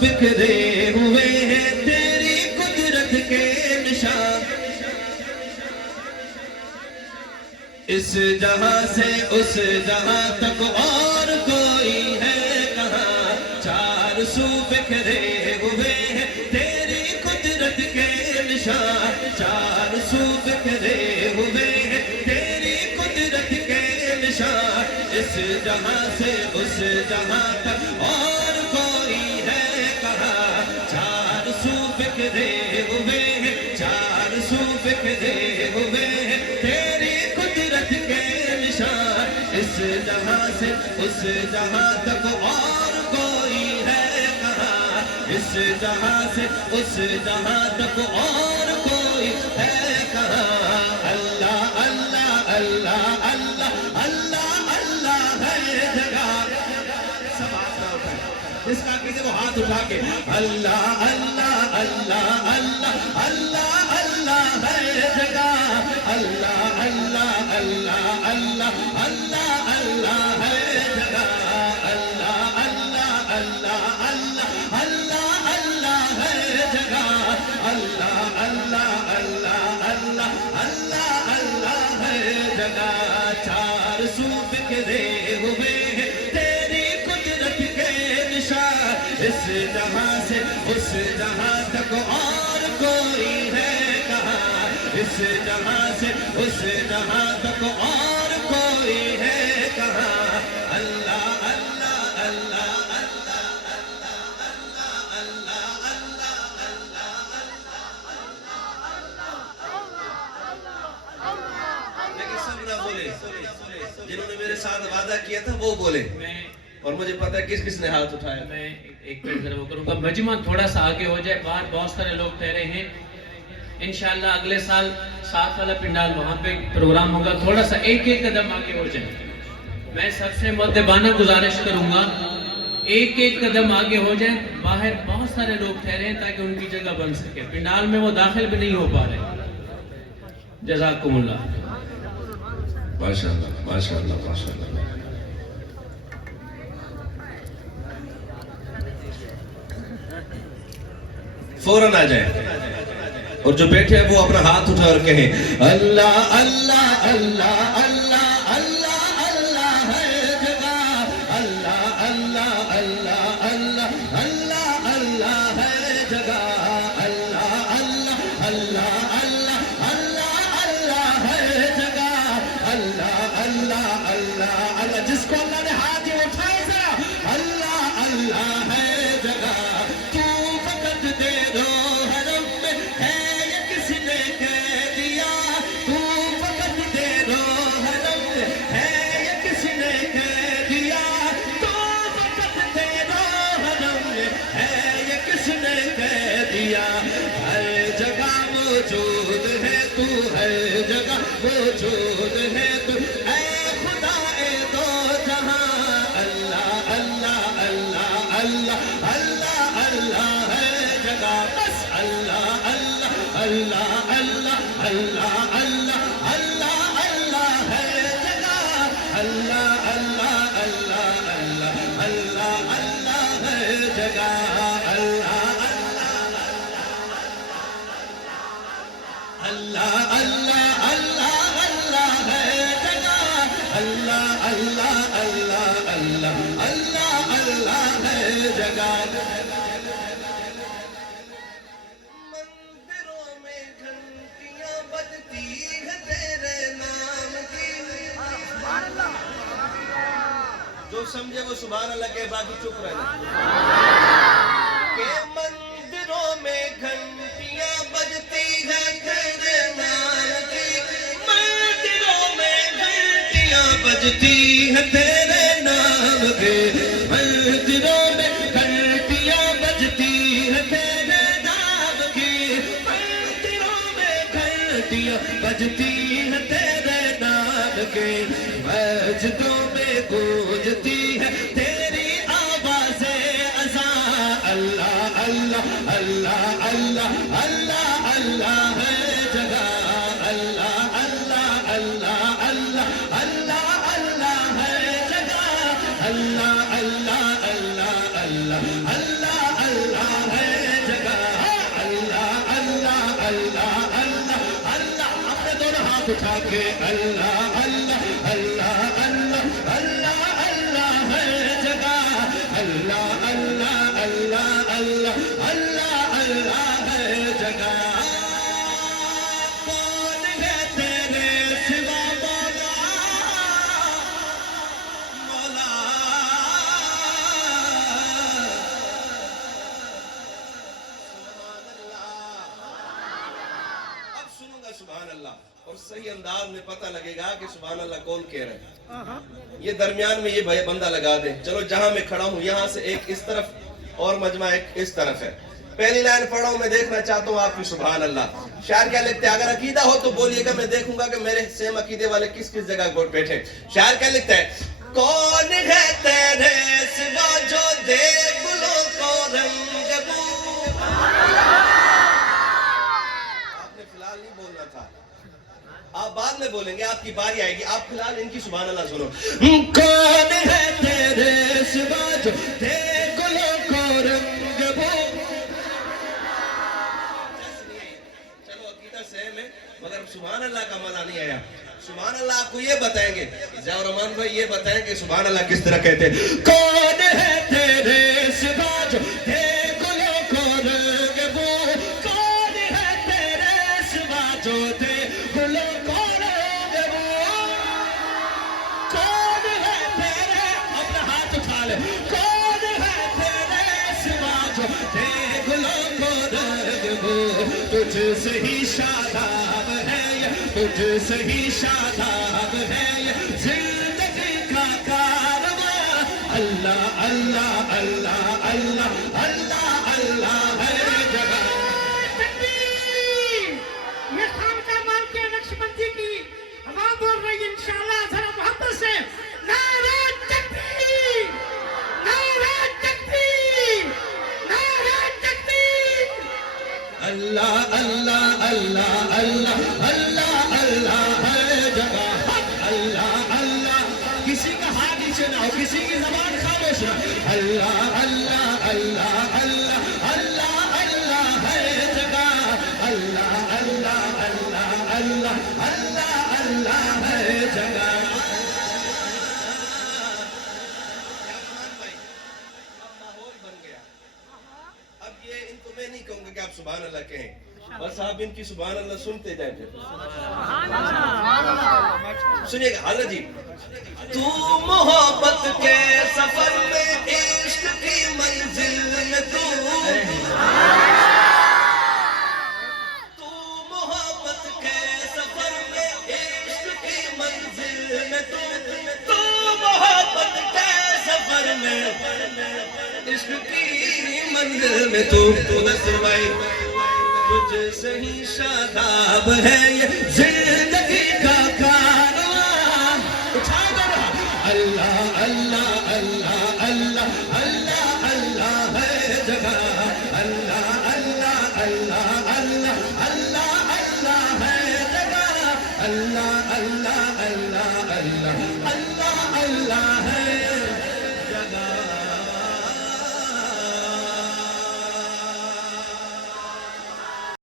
بکھرے ہوئے ہیں تیری قدرت کے نشان. اس جہاں سے اس جہاں تک اور کوئی ہے کہاں, چار سو بکھرے ہوئے ہیں تیری قدرت کے نشان. چار سو بکھرے ہوئے ہیں تیری قدرت کے نشان. اس جہاں سے اس جہاں تک اور کوئی ہے کہاں, چار سو بکھرے ہوئے ہیں, چار سو بکھرے ہوئے ہیں تیری قدرت کے نشان. اس جہاں سے اس جہاں تک اور کوئی ہے کہاں, اس جہاں سے اس جہاں تک اور کوئی ہے کہاں. اللہ اللہ اللہ اللہ اللہ اللہ ہے جگہ. سب ہاتھ نہ اٹھائیں, جس کا کسی وہ ہاتھ اٹھا کے اللہ اللہ اللہ اللہ اللہ اللہ ہے جگہ. اللہ اللہ اللہ اللہ اللہ اللہ ہے جگہ. اللہ اللہ اللہ اللہ اللہ اللہ ہے جگہ. اللہ اللہ اللہ اللہ اللہ اللہ ہے جگہ. چار سو بکھرے ہوئے ہیں تیری قدرت کے نشان. اس جہاں سے اس جہاں تک اور کوئی ہے کہاں, اس جہاں سے اس جہاں تک اور کوئی ہے کہاں. اللہ اللہ اللہ اللہ اللہ اللہ اللہ اللہ. لیکن سب نہ بولے, جنہوں نے میرے ساتھ وعدہ کیا تھا وہ بولے, اور مجھے پتا ہے کس کس نے ہاتھ اٹھایا. میں ایک منٹ ذرا وہ کروں گا, مجمع تھوڑا سا آگے ہو جائے, باہر بہت سارے لوگ ٹھہرے ہیں. انشاءاللہ اگلے سال 7 والا پنڈال وہاں پہ پروگرام ہوگا, تھوڑا سا ایک ایک قدم آگے ہو جائے. میں سب سے مؤدبانہ گزارش کروں گا ایک ایک قدم آگے ہو جائیں. باہر بہت سارے لوگ ٹھہرے ہیں تاکہ ان کی جگہ بن سکے, پنڈال میں وہ داخل بھی نہیں ہو پا رہے. جزاکم اللہ. ماشاءاللہ ماشاءاللہ ماشاءاللہ. فوراً آ جائیں, اور جو بیٹھے ہیں وہ اپنا ہاتھ اٹھا اور کہیں اللہ اللہ اللہ اللہ اللہ اللہ ہے جگہ. اللہ اللہ اللہ اللہ اللہ اللہ ہے جگہ. اللہ اللہ اللہ اللہ اللہ اللہ ہے جگہ. اللہ اللہ اللہ اللہ, جس کو اللہ نے ہاتھ اٹھائے ذرا, اللہ اللہ ہے جگہ. ہر جگہ موجود ہے تو, ہر جگہ موجود ہے تو, اے خدا اے دو جہاں. اللہ اللہ اللہ اللہ اللہ اللہ ہے جگہ. بس اللہ اللہ اللہ اللہ اللہ اللہ اللہ اللہ ہے جگہ. اللہ اللہ اللہ اللہ اللہ اللہ ہے جگہ. اللہ اللہ اللہ اللہ ہے جگہ. اللہ اللہ اللہ اللہ اللہ اللہ ہے جگہ. مندروں میں گھنٹیاں بجتی ہے تیرے نام کی. جو سمجھے وہ سبحان اللہ کے, باقی چپ رہنا. کہ مندروں میں گھنٹیاں بجتی ہے تیرے نام کی. مندروں میں گھنٹیاں بجتی ہے تیرے نام کی. مندروں میں گھنٹیاں بجتی ہے تیرے نام کی. مندروں میں گھنٹیاں بجتی ہے تیرے نام کی. مسجدوں میں گونجتی ہے تیری آواز اذان. اللہ اللہ اللہ اللہ اللہ اللہ ہے جگہ. اللہ اللہ اللہ اللہ اللہ اللہ ہے جگہ. اللہ اللہ اللہ اللہ اللہ اللہ ہاتھ اٹھا کے اللہ اللہ اللہ اللہ اللہ اللہ ہے جگہ اللہ اللہ اللہ اللہ اللہ اللہ ہے جگہ کون ہے تیرے سوا مولا مولا اب سنوں گا سبحان اللہ اور صحیح انداز میں پتہ لگے گا کہ سبحان اللہ کون کہہ رہے ہیں. یہ درمیان میں یہ بندہ لگا دے. چلو جہاں میں کھڑا ہوں یہاں سے ایک اس طرف اور مجمع ایک اس طرف ہے. پہلی لائن پڑھا ہوں میں دیکھنا چاہتا ہوں آپ کی سبحان اللہ. شاعر کیا لکھتے ہیں؟ اگر عقیدہ ہو تو بولیے گا میں دیکھوں گا کہ میرے سیم عقیدے والے کس کس جگہ گوٹ بیٹھے. شاعر کیا لکھتا ہے؟ کون ہے تیرے سوا جو دے گلوں کو رنگ بو. آپ نے فی الحال نہیں بولنا تھا, آپ بعد میں بولیں گے, آپ کی باری آئے گی. آپ فی الحال ان کی سبحان اللہ سنو. کون ہے تیرے سوا جو دے گلوں کو رنگ بو. چلو عقیدہ سیم ہے مگر سبحان اللہ کا مزہ نہیں آیا. سبحان اللہ آپ کو یہ بتائیں گے, ضیاء الرحمان بھائی یہ بتائیں کہ سبحان اللہ کس طرح کہتے ہیں. کون ہے تیرے سوا جو دے گلوں کو رنگ بو. کون ہے تیرے سوا جو دے گلوں کو رنگ بو. کون ہے تیرے, اپنا ہاتھ اٹھا لے. کون ہے تیرے سوا جو دے گلوں کو رنگ بو. تجھ سے ہی شاداب ہے یہ, تجھ سے ہی شاداب ہے یہ زندگی کا کارواں. اللہ اللہ اللہ اللہ اللہ اللہ ہے جگہ. تکبیر. یہ خانقاہ مال کے نقشبندی کی ہوا بول رہی ہے انشاءاللہ. ذرا محبت سے نعرہ تکبیر, نعرہ تکبیر, نعرہ تکبیر. اللہ اللہ اللہ اللہ اللہ اللہ ہے جگہ. اللہ اللہ, کسی کا ہاتھ نیچے نہ ہو, کسی کی زبان خاموش نہ. اللہ اللہ اللہ اللہ اللہ اللہ ہے جگہ. اللہ اللہ اللہ اللہ اللہ اللہ ہے جگہ. ماحول بن گیا. اب یہ ان کو میں نہیں کہوں گا کہ آپ سبحان اللہ کہیں, بس آپ ان کی سبحان اللہ سنتے جائیں. سنیے گا حضرت جی. تو محبت کے سفر میں عشق کی منزل میں تو محبت کے سفر میں عشق کی منزل میں تو محبت کے سفر میں عشق کی منزل میں تو نصروائی. تجھ سے ہی شاداب ہے یہ زندگی کا کارواں. اٹھا کر اللہ اللہ اللہ اللہ اللہ اللہ ہے جگہ. اللہ اللہ اللہ اللہ اللہ اللہ ہے جگہ. اللہ اللہ اللہ اللہ اللہ اللہ